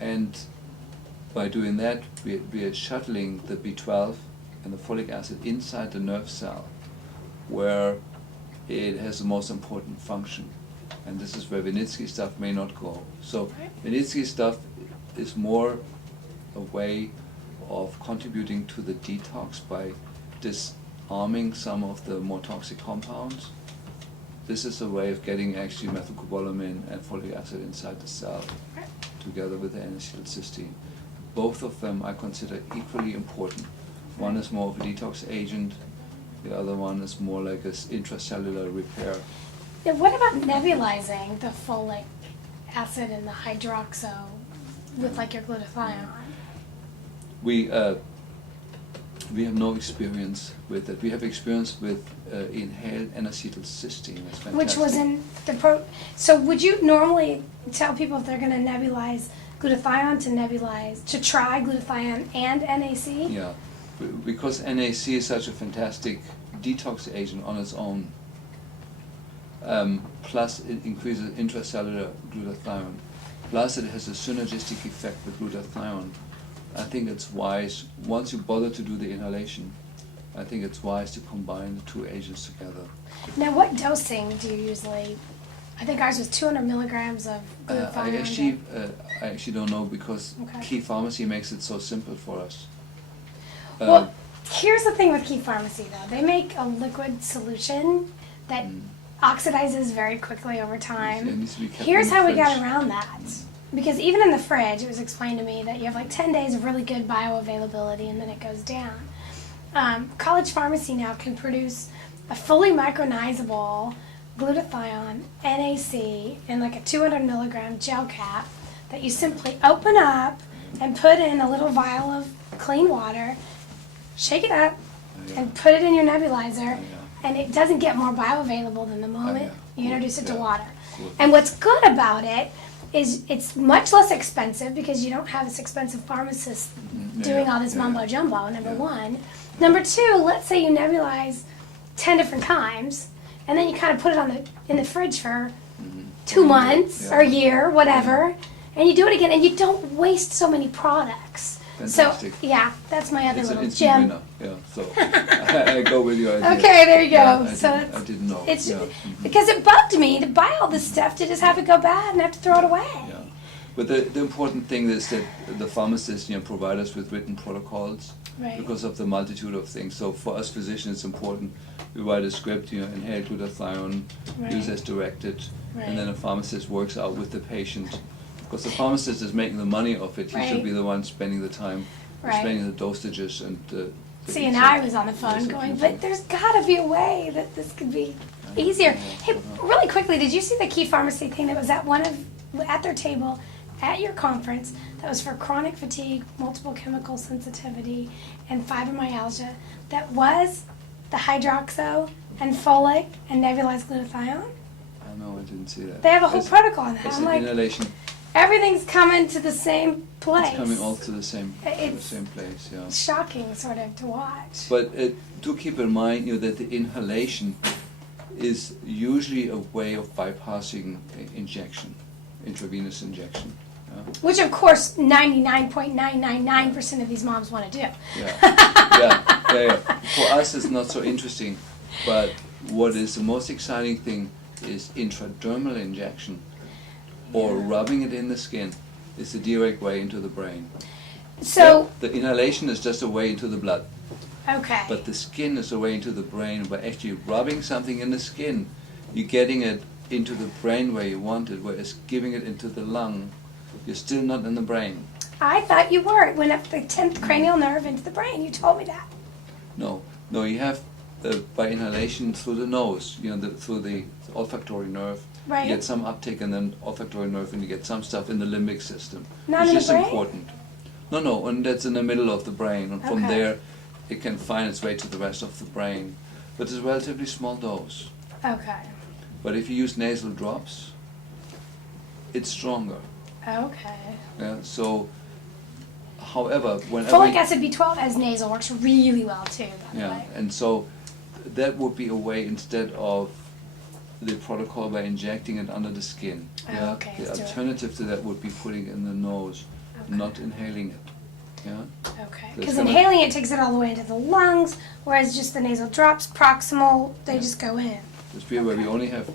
And by doing that, we are shuttling the B12 and the folic acid inside the nerve cell, where it has the most important function. And this is where Vinitsky stuff may not go. So Vinitsky stuff is more a way of contributing to the detox by disarming some of the more toxic compounds. This is a way of getting actually methylcobalamin and folic acid inside the cell together with the N-acetylcysteine. Both of them I consider equally important. One is more of a detox agent, the other one is more like an intracellular repair. Now, what about nebulizing the folic acid and the hydroxo with like your glutathione? We have no experience with it. We have experience with inhaled N-acetylcysteine. That's fantastic. Which was in the So would you normally tell people if they're going to nebulize glutathione to try glutathione and NAC? Yeah, because NAC is such a fantastic detox agent on its own. Plus it increases intracellular glutathione. Plus it has a synergistic effect with glutathione. I think it's wise, once you bother to do the inhalation, I think it's wise to combine the two agents together. Now what dosing do you usually, I think ours was 200 milligrams of glutathione. I actually don't know because Key Pharmacy makes it so simple for us. Well, here's the thing with Key Pharmacy though. They make a liquid solution that oxidizes very quickly over time. It needs to be kept Here's in the how we got fridge. around that. Because even in the fridge, it was explained to me that you have like 10 days of really good bioavailability and then it goes down. College Pharmacy now can produce a fully micronizable glutathione NAC in like a 200 milligram gel cap that you simply open up and put in a little vial of clean water, shake it up, and put it in your nebulizer, and it doesn't get more bioavailable than the moment you introduce it to water. Cool. And what's good about it is it's much less expensive because you don't have this expensive pharmacist doing all this mumbo jumbo, number one. Number two, let's say you nebulize 10 different times, and then you kind of put it in the fridge for 2 months or a year, whatever, and you do it again, and you don't waste so many products. Fantastic. So, yeah, that's my other It's an little instant gem. winner. Yeah, so I go with your idea. Okay, there you go. Yeah, I didn't know. It's Yeah. because it bugged me to buy all this stuff to just have it go bad and have to throw it away. Yeah. But the important thing is that the pharmacists provide us with written protocols because of the multitude of things. So for us physicians, it's important. We write a script, inhale glutathione, use as directed, and then a pharmacist works out with the patient. Because the pharmacist is making the money off it, he should be the one spending the time, spending the dosages and. See, and I was on the phone going, but there's got to be a way that this could be easier. Hey, really quickly, did you see the Key Pharmacy thing that was at their table at your conference that was for chronic fatigue, multiple chemical sensitivity, and fibromyalgia? That was the hydroxo and folic and nebulized glutathione? I know, I didn't see that. They have a whole protocol on that. It's I'm an like, inhalation. everything's coming to the same place. It's coming all to the same It's place, yeah. shocking, sort of, to watch. But do keep in mind, that the inhalation is usually a way of bypassing injection, intravenous injection. Which, of course, 99.999% of these moms want to do. Yeah. For us, it's not so interesting. But what is the most exciting thing is intradermal injection, or rubbing it in the skin, is the direct way into the brain. So the inhalation is just a way into the blood. Okay. But the skin is a way into the brain. By actually rubbing something in the skin, you're getting it into the brain where you want it, whereas giving it into the lung, you're still not in the brain. I thought you were. It went up the 10th cranial nerve into the brain. You told me that. No, you have by inhalation through the nose, through the olfactory nerve. Right. You get some uptake in the olfactory nerve, and you get some stuff in the limbic system. Not in the brain? Important. No, and that's in the middle of the brain, and from there it can find its way to the rest of the brain. But it's a relatively small dose. Okay. But if you use nasal drops, it's stronger. Okay. Yeah. So, however, whenever Folic acid B12 as nasal works really well too, by the way. And so that would be a way instead of the protocol by injecting it under the skin. Okay. The alternative to that would be putting it in the nose, not inhaling it. Yeah. Okay. So Because it's gonna- inhaling it takes it all the way into the lungs, whereas just the nasal drops, proximal, they just go in. Just be aware we only have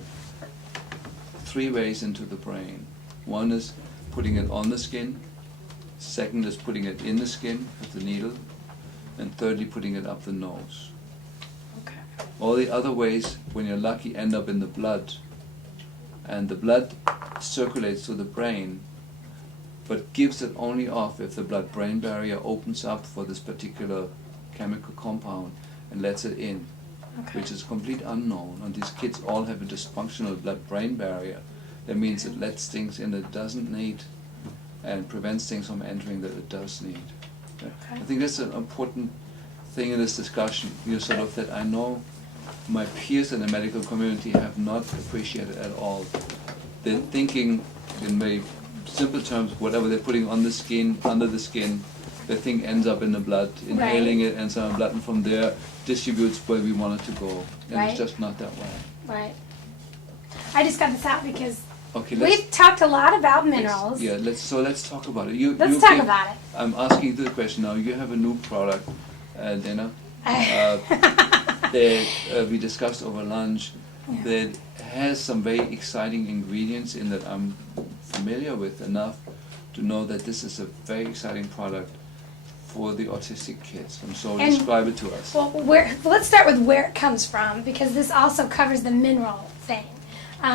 3 ways into the brain. One is putting it on the skin, second is putting it in the skin with the needle, and thirdly putting it up the nose. Okay. All the other ways, when you're lucky, end up in the blood. And the blood circulates through the brain, but gives it only off if the blood-brain barrier opens up for this particular chemical compound and lets it in, Okay. which is complete unknown. And these kids all have a dysfunctional blood-brain barrier. That means it lets things in that it doesn't need and prevents things from entering that it does need. Yeah. Okay. I think that's an important thing in this discussion. Sort of that I know my peers in the medical community have not appreciated at all. They're thinking in very simple terms, whatever they're putting on the skin, under the skin, the thing ends up in the blood, inhaling it ends up in the blood, and from there distributes where we want it to go. And Right. it's just not that way. Right. I just got this out because Okay, let's we've talked a lot about minerals. Yeah, let's talk about it. Let's talk about it. I'm asking you the question now. You have a new product, Dana, that we discussed over lunch, Yeah. that has some very exciting ingredients in that I'm familiar with enough to know that this is a very exciting product for the autistic kids. And so And- describe it to us. Well, let's start with where it comes from, because this also covers the mineral thing.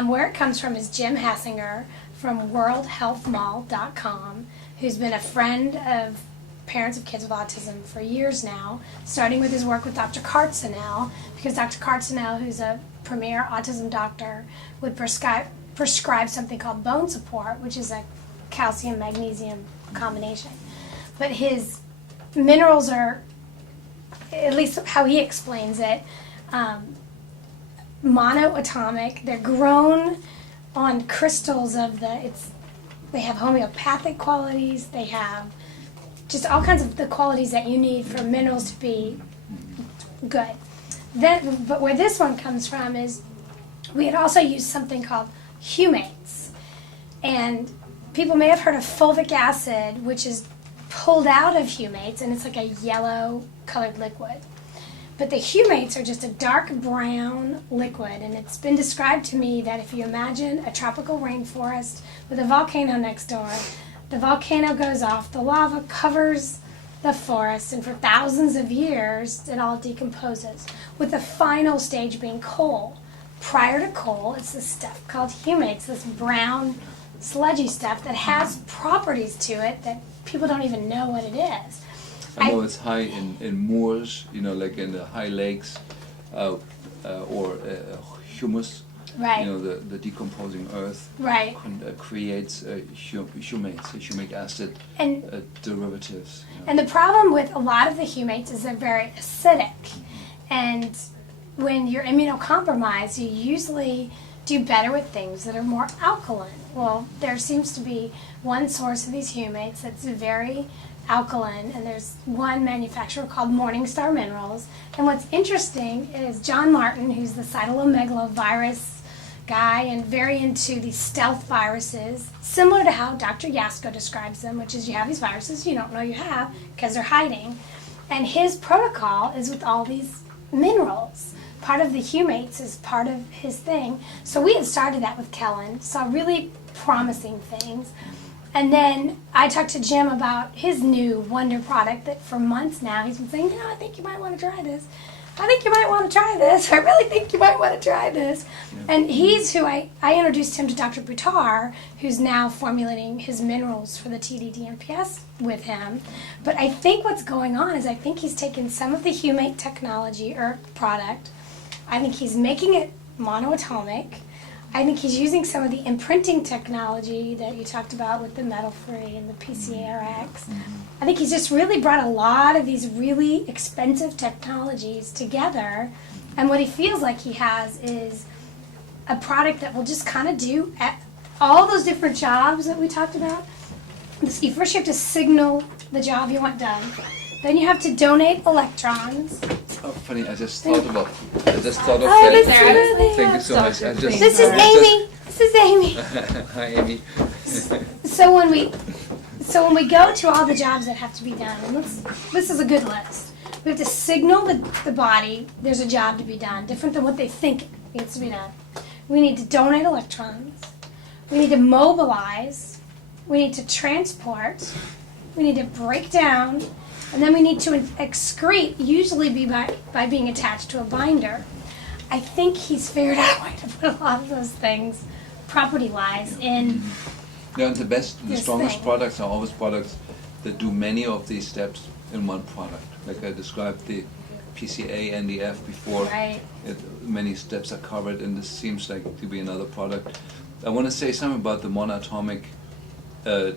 Where it comes from is Jim Hassinger from WorldHealthMall.com, who's been a friend of parents of kids with autism for years now, starting with his work with Dr. Kartzenel, because Dr. Kartzenel, who's a premier autism doctor, would prescribe something called bone support, which is a calcium-magnesium combination. But his minerals are, at least how he explains it, monoatomic. They're grown on crystals of they have homeopathic qualities, they have just all kinds of the qualities that you need for minerals to be good. But where this one comes from is we had also used something called humates. And people may have heard of fulvic acid, which is pulled out of humates, and it's like a yellow colored liquid. But the humates are just a dark brown liquid, and it's been described to me that if you imagine a tropical rainforest with a volcano next door, the volcano goes off, the lava covers the forest, and for thousands of years it all decomposes, with the final stage being coal. Prior to coal, it's this stuff called humates, this brown sludgy stuff that has properties to it that people don't even know what it is. I know it's high in moors, like in the high lakes, or humus. Right. The decomposing earth Right. creates humates, humic acid And derivatives. And the problem with a lot of the humates is they're very acidic. And when you're immunocompromised, you usually do better with things that are more alkaline. Well, there seems to be one source of these humates that's very alkaline, and there's one manufacturer called Morningstar Minerals. And what's interesting is John Martin, who's the cytomegalovirus guy and very into these stealth viruses, similar to how Dr. Yasko describes them, which is you have these viruses you don't know you have because they're hiding. And his protocol is with all these minerals. Part of the humates is part of his thing. So we had started that with Kellen, saw really promising things. And then I talked to Jim about his new wonder product that for months now he's been saying, I think you might want to try this. I think you might want to try this. I really think you might want to try this. Yeah. And he's who I introduced him to Dr. Buttar, who's now formulating his minerals for the TDDMPS with him. But I think what's going on is I think he's taken some of the humate technology or product. I think he's making it monoatomic. I think he's using some of the imprinting technology that you talked about with the metal-free and the PCRX. I think he's just really brought a lot of these really expensive technologies together, and what he feels like he has is a product that will just kind of do all those different jobs that we talked about. First you have to signal the job you want done. Then you have to donate electrons. Oh, funny, I just thought of that. Absolutely. Thank you so much. This is Amy. This is Amy. Hi, Amy. So when we So when we go to all the jobs that have to be done, and this is a good list. We have to signal the body there's a job to be done, different than what they think needs to be done. We need to donate electrons. We need to mobilize. We need to transport. We need to break down. And then we need to excrete, usually by being attached to a binder. I think he's figured out a way to put a lot of those things, property-wise, in Yeah, and the this strongest thing. products are always products that do many of these steps in one product. Like I described the PCA and the F before. Right. Many steps are covered, and this seems like to be another product. I want to say something about the monatomic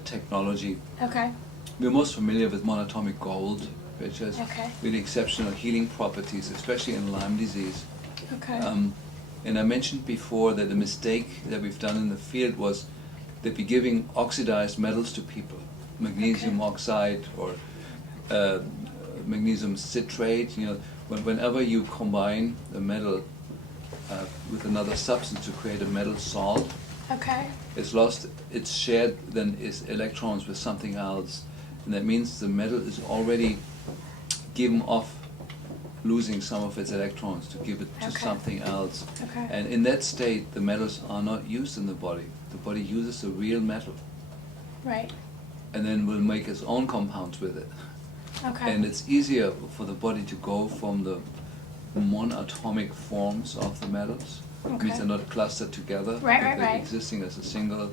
technology. Okay. We're most familiar with monatomic gold, which has Okay. really exceptional healing properties, especially in Lyme disease. Okay. And I mentioned before that the mistake that we've done in the field was that we're giving oxidized metals to people, magnesium Okay. oxide or magnesium citrate. You know, whenever you combine a metal with another substance to create a metal salt, Okay. it's lost its shared then its electrons with something else, and that means the metal is already given off, losing some of its electrons to give it to Okay. something else. Okay. And in that state, the metals are not used in the body. The body uses the real metal, Right. and then will make its own compounds with it. Okay. And it's easier for the body to go from the monatomic forms of the metals. It means Okay. they're not clustered together. Right, but right, they're right. existing as a single,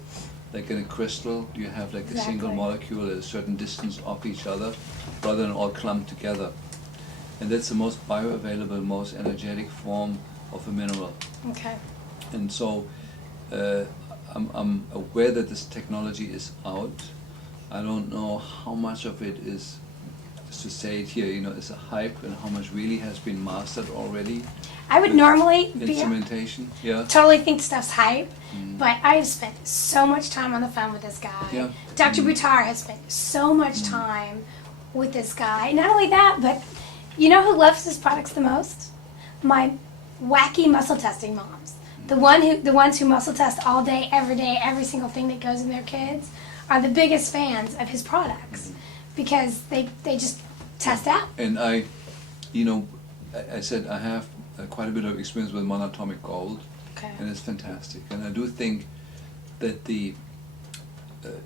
like in a crystal, you have like a single Exactly. molecule at a certain distance off each other, rather than all clumped together. And that's the most bioavailable, most energetic form of a mineral. Okay. And so I'm aware that this technology is out. I don't know how much of it is, just to say it here, you know, is a hype, and how much really has been mastered already. I would With normally be instrumentation, yeah. totally think stuff's hype, Mm. but I've spent so much time on the phone with this guy. Yeah. Dr. Mm. Buttar has spent so much time with this guy. Not only that, but you know who loves his products the most? My wacky muscle testing moms. The ones who muscle test all day, every single thing that goes in their kids, are the biggest fans of his products because they just test out. And I said I have quite a bit of experience with monatomic gold, Okay. and it's fantastic. And I do think that the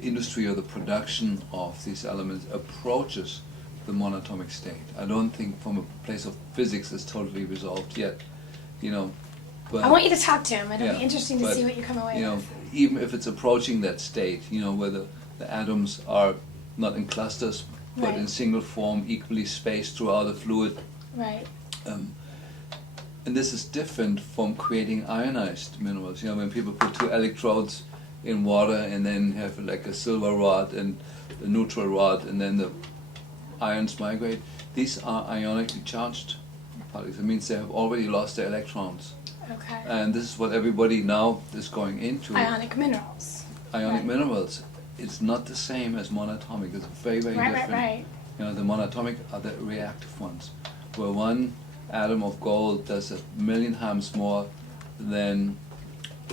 industry or the production of these elements approaches the monatomic state. I don't think from a place of physics it's totally resolved yet, you know. But I want you to talk to him. It'll yeah, be interesting to but, see what you come away you know, with. even if it's approaching that state, you know, where the atoms are not in clusters, but Right. in single form, equally spaced throughout the fluid. Right. And this is different from creating ionized minerals. You know, when people put two electrodes in water and then have like a silver rod and a neutral rod, and then the ions migrate, these are ionically charged particles. It means they have already lost their electrons. Okay. And this is what everybody now is going into. Ionic minerals. Ionic Right. minerals. It's not the same as monatomic. It's very, very Right, different. right. You know, the monatomic are the reactive ones, where one atom of gold does 1,000,000 times more than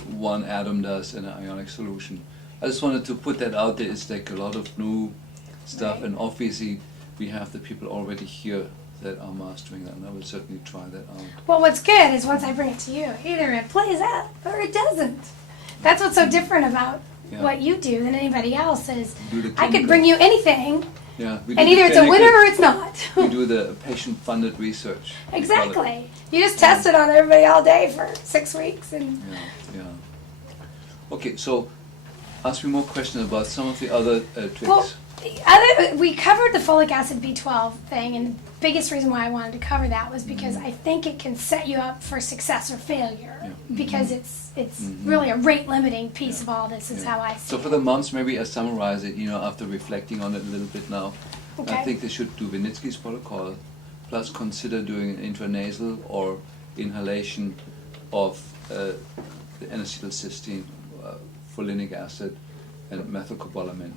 one atom does in an ionic solution. I just wanted to put that out there. It's like a lot of new stuff, Right. and obviously we have the people already here that are mastering that, and I will certainly try that out. Well, what's good is once I bring it to you, either it plays out or it doesn't. That's what's so different about Yeah. what you do than anybody else is Do the I could clinical- bring you anything, Yeah, we do and the either it's a clinical- winner or it's not. We do the patient-funded research. we call it. Exactly. You just test it on everybody all day for 6 weeks, and Yeah, yeah. Okay, so ask me more questions about some of the other tricks. well, we covered the folic acid B12 thing, and the biggest reason why I wanted to cover that was because I think it can set you up for success or failure, Yeah. because it's really a rate limiting piece of all this. Is Yeah. how I see So it. for the moms, maybe I summarize it, you know, after reflecting on it a little bit now. Okay. I think they should do Vinitsky's protocol, plus consider doing an intranasal or inhalation of the N-acetylcysteine, folinic acid, and methylcobalamin.